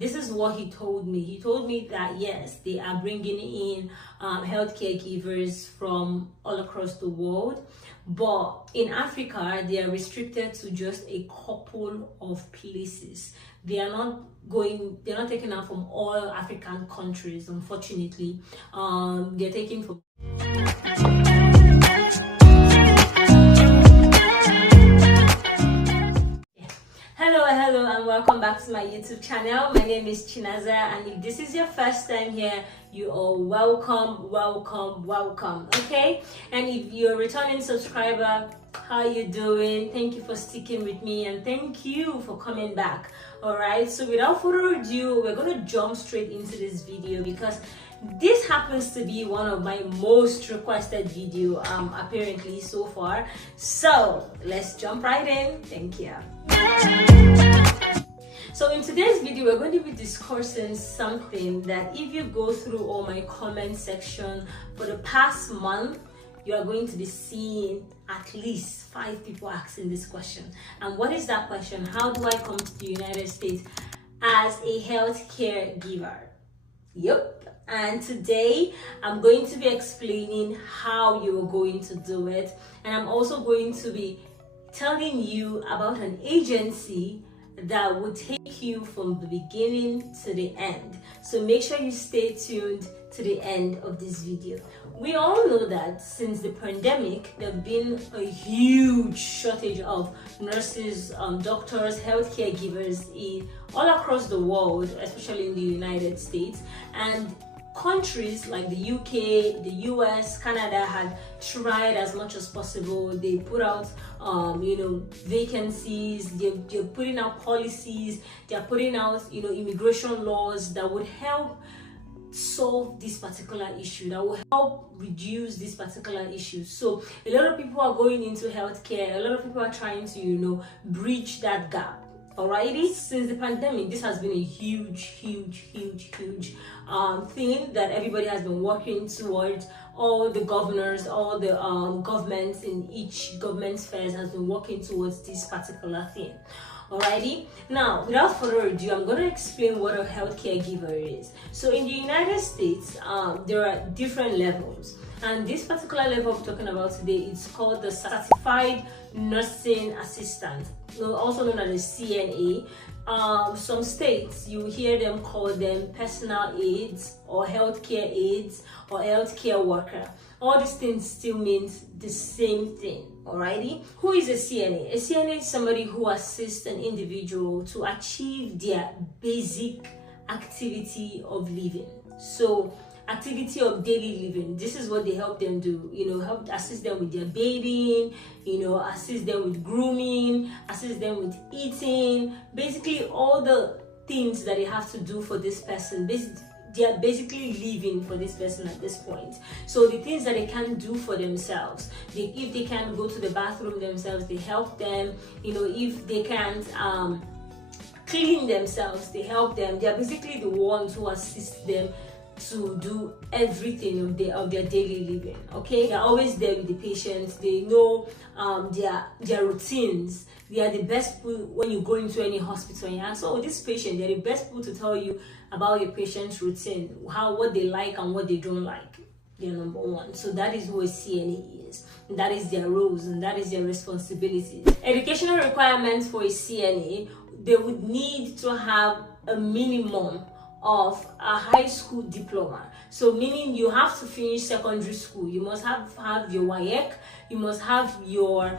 This is what he told me. He told me that yes, they are bringing in healthcare givers from all across the world, but in Africa they are restricted to just a couple of places. They are not taken out from all African countries, unfortunately. They're taken from Hello and welcome back to my YouTube channel. My name is Chinaza, and if this is your first time here, you are welcome, okay? And if you're a returning subscriber, how you doing? Thank you for sticking with me, and thank you for coming back. All right, so without further ado, we're going to jump straight into this video because this happens to be one of my most requested video apparently so far. So let's jump right in. Thank you. So in today's video, we're going to be discussing something that if you go through all my comment section for the past month, you are going to be seeing at least 5 people asking this question. And what is that question? How do I come to the United States as a healthcare giver? Yep. And today I'm going to be explaining how you're going to do it. And I'm also going to be telling you about an agency that will take you from the beginning to the end. So make sure you stay tuned to the end of this video. We all know that since the pandemic, there have been a huge shortage of nurses, doctors, healthcare givers all across the world, especially in the United States. And countries like the UK, the US, Canada had tried as much as possible. They put out vacancies, they're putting out policies, they're putting out immigration laws that would help solve this particular issue, that will help reduce this particular issue. So a lot of people are going into healthcare, a lot of people are trying to bridge that gap. Alrighty, since the pandemic, this has been a huge thing that everybody has been working towards. All the governors, all the governments in each government spheres has been working towards this particular thing. Alrighty, now without further ado, I'm going to explain what a healthcare giver is. So in the United States, there are different levels, and this particular level I'm talking about today is called the Certified Nursing Assistant, also known as a CNA. Some states you hear them call them personal aides or healthcare aides or healthcare worker. All these things still means the same thing. Alrighty, who is a CNA? A CNA is somebody who assists an individual to achieve their basic activity of living. So activity of daily living, this is what they help them do, help assist them with their bathing, assist them with grooming, assist them with eating, basically all the things that they have to do for this person. They are basically living for this person at this point. So the things that they can't do for themselves, if they can't go to the bathroom themselves, they help them. If they can't clean themselves, they help them. They are basically the ones who assist them to do everything of their daily living. Okay, they're always there with the patients. They know their routines. They are the best people when you go into any hospital and you ask, oh, this patient, they're the best people to tell you about your patient's routine, what they like and what they don't like. They're number one. So that is who a CNA is. And that is their roles and that is their responsibilities. Educational requirements for a CNA, they would need to have a minimum of a high school diploma. So meaning you have to finish secondary school. You must have your WAEC, you must have your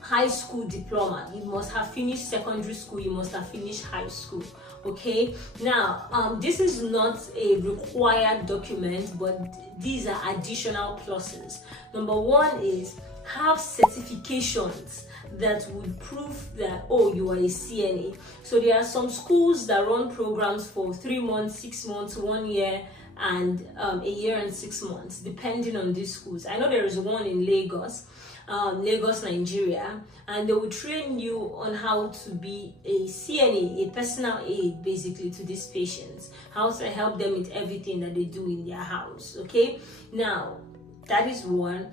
high school diploma, you must have finished secondary school, you must have finished high school. Okay, now this is not a required document, but these are additional pluses. Number one is have certifications that would prove that, oh, you are a CNA. So there are some schools that run programs for 3 months, 6 months, 1 year, and a year and 6 months, depending on these schools. I know there is one in Lagos, Nigeria, and they will train you on how to be a CNA, a personal aid, basically, to these patients, how to help them with everything that they do in their house. Okay, now that is one.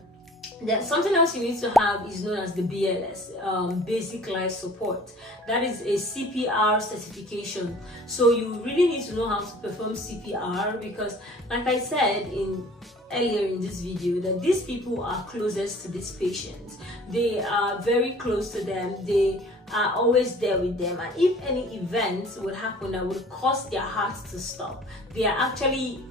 Then something else you need to have is known as the BLS, Basic Life Support. That is a CPR certification. So you really need to know how to perform CPR, because like I said earlier in this video, that these people are closest to these patients. They are very close to them. They are always there with them, and if any event would happen that would cause their hearts to stop, they are actually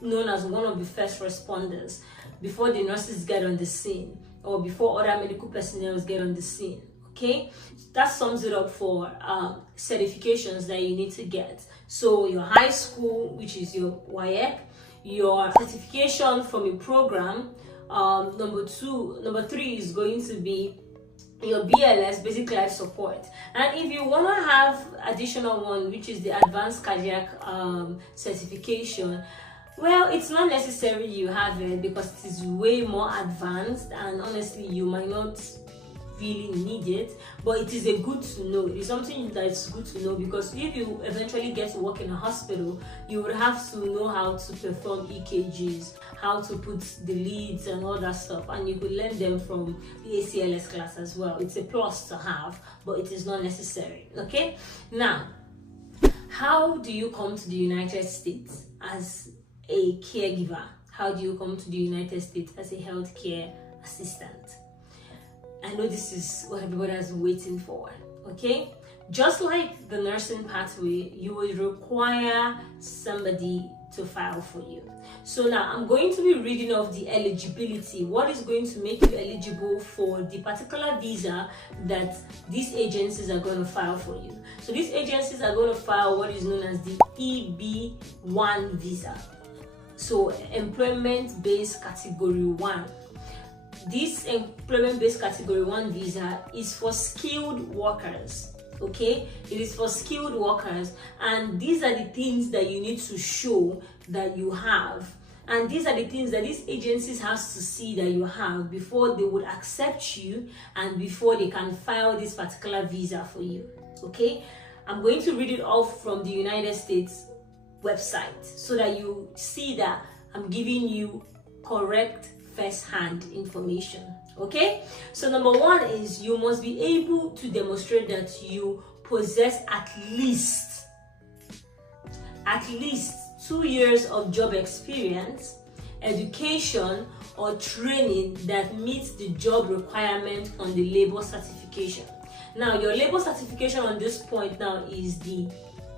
known as one of the first responders before the nurses get on the scene, or before other medical personnel get on the scene. Okay, that sums it up for certifications that you need to get. So your high school, which is your WAEC, your certification from a program. Number 3 is going to be your BLS, Basic Life Support. And if you want to have additional one, which is the Advanced Cardiac certification, well, it's not necessary you have it, because it is way more advanced, and honestly you might not really need it, but it is a good to know. It is something that's good to know, because if you eventually get to work in a hospital, you would have to know how to perform EKGs, how to put the leads and all that stuff, and you could learn them from the ACLS class as well. It's a plus to have, but it is not necessary. Okay, now how do you come to the United States as a caregiver? How do you come to the United States as a healthcare assistant? I know this is what everybody is waiting for. Okay, just like the nursing pathway, you will require somebody to file for you. So now I'm going to be reading off the eligibility, what is going to make you eligible for the particular visa that these agencies are going to file for you. So these agencies are going to file what is known as the EB1 visa. So employment-based category 1. This employment-based category 1 visa is for skilled workers. Okay, it is for skilled workers, and these are the things that you need to show that you have, and these are the things that these agencies have to see that you have before they would accept you and before they can file this particular visa for you. Okay, I'm going to read it off from the United States website so that you see that I'm giving you correct first-hand information. Okay, so number 1 is you must be able to demonstrate that you possess at least 2 years of job experience, education, or training that meets the job requirement on the labor certification. Now, your labor certification on this point now is the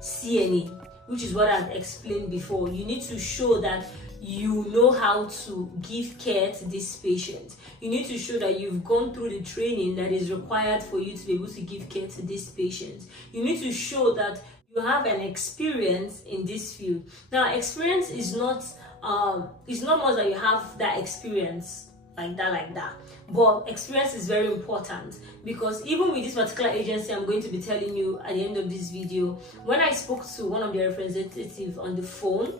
CNA, which is what I've explained before. You need to show that you know how to give care to this patient. You need to show that you've gone through the training that is required for you to be able to give care to this patient. You need to show that you have an experience in this field. Now, experience is not much that you have that experience like that, but experience is very important, because even with this particular agency I'm going to be telling you at the end of this video, when I spoke to one of their representatives on the phone,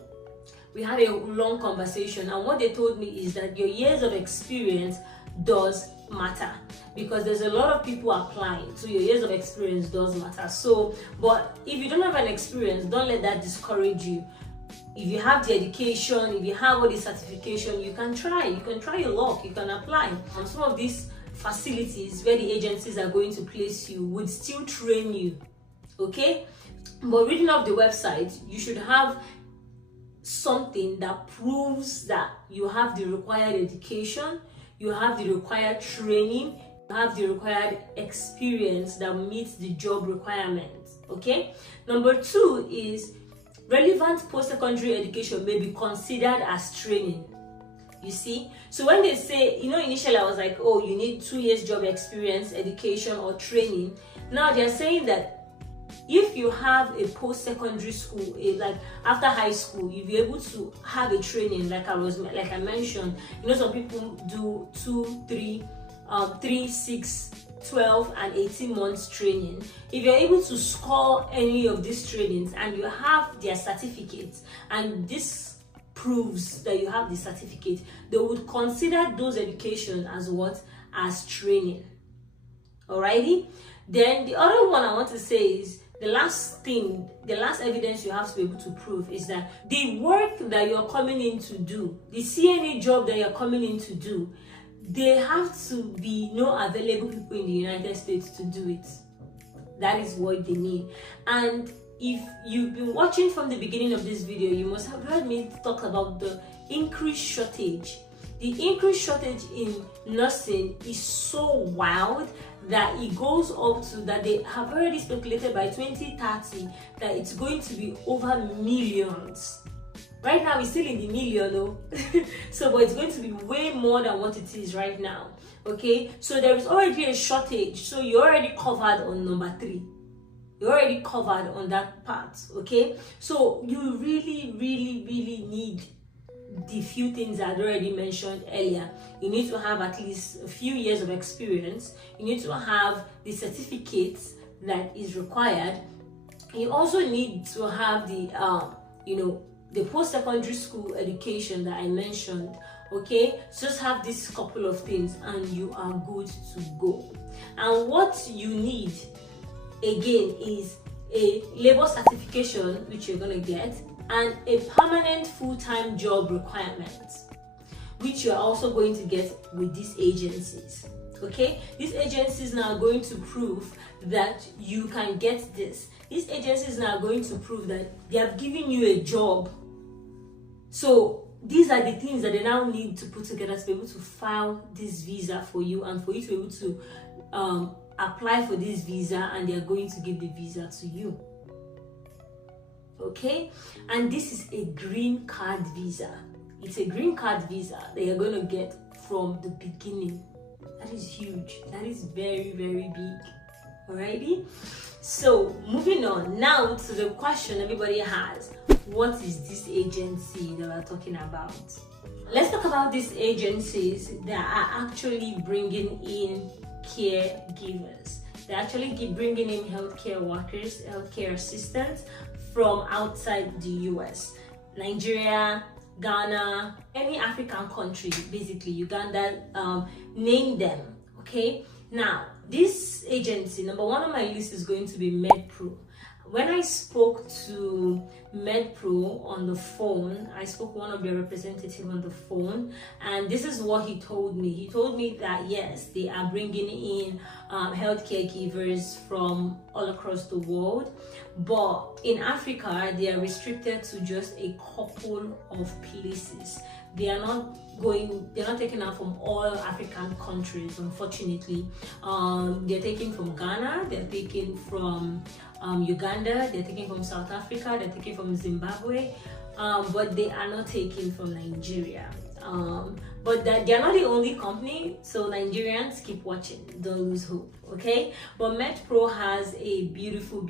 we had a long conversation, and what they told me is that your years of experience does matter, because there's a lot of people applying, so your years of experience does matter. So, but if you don't have an experience, don't let that discourage you. If you have the education, if you have all the certification, you can try your luck, you can apply. And some of these facilities where the agencies are going to place you would still train you. Okay, but reading off the website, you should have something that proves that you have the required education, you have the required training, you have the required experience that meets the job requirements. Okay, number 2 is relevant post-secondary education may be considered as training. You see, so when they say, initially I was like, oh, you need 2 years job experience, education, or training. Now they're saying that if you have a post-secondary school, like after high school, you'll be able to have a training, like I mentioned. Some people do 2, 3, 6, 12 and 18 months training. If you're able to score any of these trainings and you have their certificates, and this proves that you have the certificate, they would consider those education as what? As training. Alrighty? Then the other one I want to say is, the last evidence you have to be able to prove is that the work that you're coming in to do, the CNA job that you're coming in to do, there have to be no available people in the United States to do it. That is what they mean. And if you've been watching from the beginning of this video, you must have heard me talk about the increased shortage. The increased shortage in nursing is so wild that it goes up to that they have already speculated by 2030 that it's going to be over millions. Right now it's still in the million though. So but it's going to be way more than what it is right now. Okay, so there is already a shortage, so you're already covered on number 3. You're already covered on that part. Okay, so you really need the few things I had already mentioned earlier. You need to have at least a few years of experience. You need to have the certificates that is required. You also need to have the the post-secondary school education that I mentioned. Okay, just have this couple of things and you are good to go. And what you need again is a labor certification, which you're gonna get, and a permanent full-time job requirement, which you're also going to get with these agencies. Okay, these agencies now are going to prove that you can get this. These agencies now are going to prove that they have given you a job. So these are the things that they now need to put together to be able to file this visa for you and for you to be able to apply for this visa, and they are going to give the visa to you. Okay, and this is a green card visa. It's a green card visa that you're going to get from the beginning. That is huge. That is very big. Alrighty, so moving on now to the question everybody has: what is this agency that we're talking about? Let's talk about these agencies that are actually bringing in caregivers. They're actually bringing in healthcare workers, healthcare assistants from outside the US, Nigeria, Ghana, any African country, basically Uganda, name them. Okay, now this agency, number 1 on my list is going to be Medpro. When I spoke to Medpro on the phone, I spoke to one of their representatives on the phone, and this is what he told me. He told me that yes, they are bringing in healthcare givers from all across the world, but in Africa, they are restricted to just a couple of places. They are not taken out from all African countries, unfortunately. They're taken from Ghana, they're taken from Uganda, they're taken from South Africa, they're taken from Zimbabwe, but they are not taken from Nigeria. But they're not the only company, so Nigerians, keep watching, don't lose hope, okay? But Medpro has a beautiful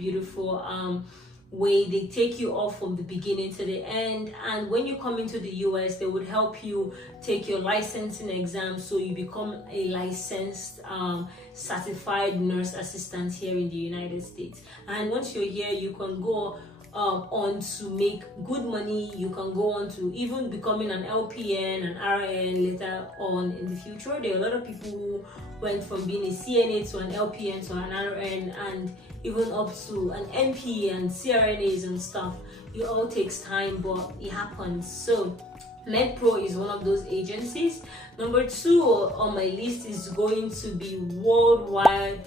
way. They take you off from the beginning to the end, and when you come into the US, they would help you take your licensing exam so you become a licensed certified nurse assistant here in the United States. And once you're here, you can go on to make good money. You can go on to even becoming an LPN, an RN later on in the future. There are a lot of people who went from being a CNA to an LPN to an RN, and even up to an MP and CRNAs and stuff. It all takes time, but it happens. So Medpro is one of those agencies. Number 2 on my list is going to be Worldwide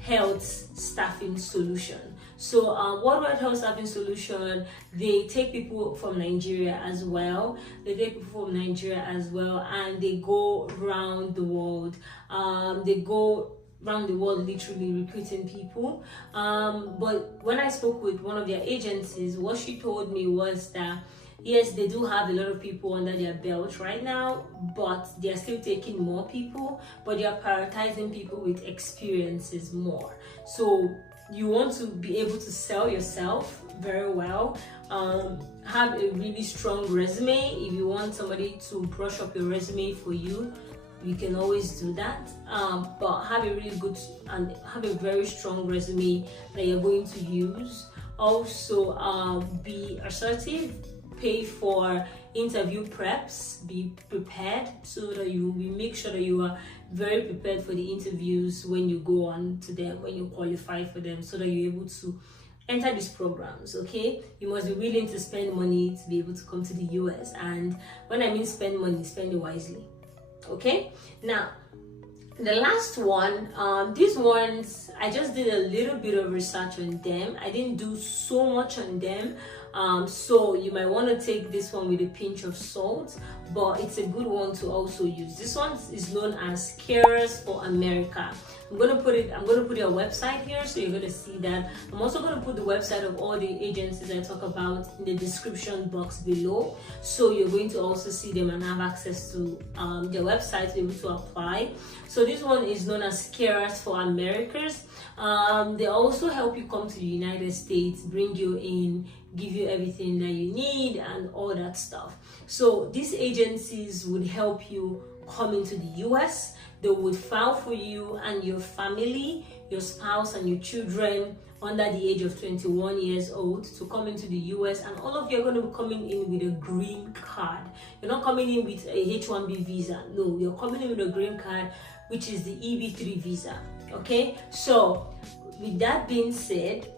Health Staffing Solution. So Worldwide Health Staffing Solution, they take people from Nigeria as well. And they go around the world. Literally recruiting people. But when I spoke with one of their agencies, what she told me was that yes, they do have a lot of people under their belt right now, but they're still taking more people, but they're prioritizing people with experiences more. So you want to be able to sell yourself very well, have a really strong resume. If you want somebody to brush up your resume for you, you can always do that, but have a really good and have a very strong resume that you're going to use. Also, be assertive, pay for interview preps, be prepared so that you make sure that you are very prepared for the interviews when you go on to them, when you qualify for them, so that you're able to enter these programs. Okay, you must be willing to spend money to be able to come to the US, and when I mean spend money, spend it wisely. Okay, now the last one, these ones I just did a little bit of research on them. I didn't do so much on them, so you might want to take this one with a pinch of salt, but it's a good one to also use. This one is known as Carers for America. I'm gonna put a website here, so you're gonna see that. I'm also gonna put the website of all the agencies I talk about in the description box below, so you're going to also see them and have access to their website to be able to apply. So this one is known as Carers for Americas. They also help you come to the United States, bring you in, give you everything that you need and all that stuff. So these agencies would help you come into the US. They would file for you and your family, your spouse and your children under the age of 21 years old to come into the US, and all of you are going to be coming in with a green card. You're not coming in with a H-1B visa. No, you're coming in with a green card, which is the EB3 visa. Okay, so with that being said,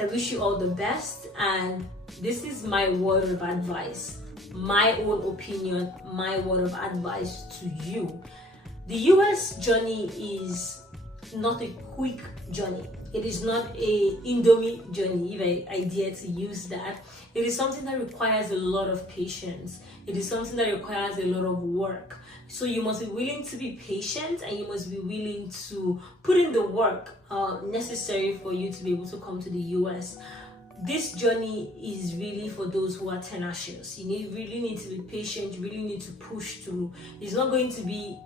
I wish you all the best, and this is my word of advice, my own opinion, my word of advice to you. The US journey is not a quick journey. It is not a Indomie journey, if I dare to use that. It is something that requires a lot of patience. It is something that requires a lot of work. So you must be willing to be patient, and you must be willing to put in the work necessary for you to be able to come to the US. This journey is really for those who are tenacious. You really need to be patient. You really need to push through. It's not going to be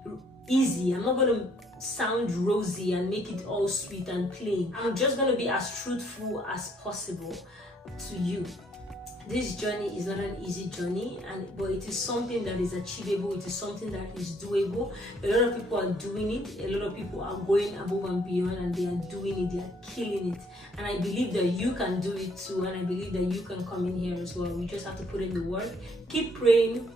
easy. I'm not going to sound rosy and make it all sweet and plain. I'm just going to be as truthful as possible to you. This journey is not an easy journey, but it is something that is achievable. It is something that is doable. A lot of people are doing it. A lot of people are going above and beyond, and they are doing it. They are killing it. And I believe that you can do it too. And I believe that you can come in here as well. You just have to put in the work. Keep praying.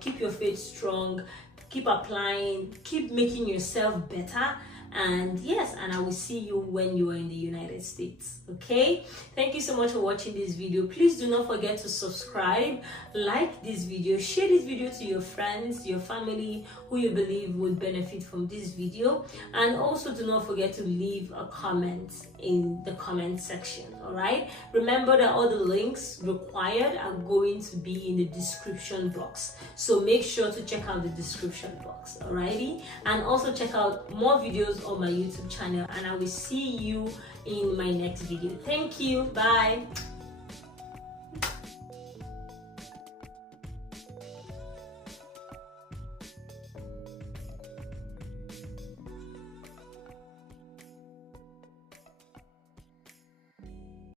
Keep your faith strong. Keep applying. Keep making yourself better. And yes, and I will see you when you are in the United States. Okay, thank you so much for watching this video. Please do not forget to subscribe, like this video, share this video to your friends, your family, who you believe would benefit from this video, and also do not forget to leave a comment in the comment section. All right, remember that all the links required are going to be in the description box, so make sure to check out the description box. Alrighty, and also check out more videos on my YouTube channel, and I will see you in my next video. Thank you. Bye.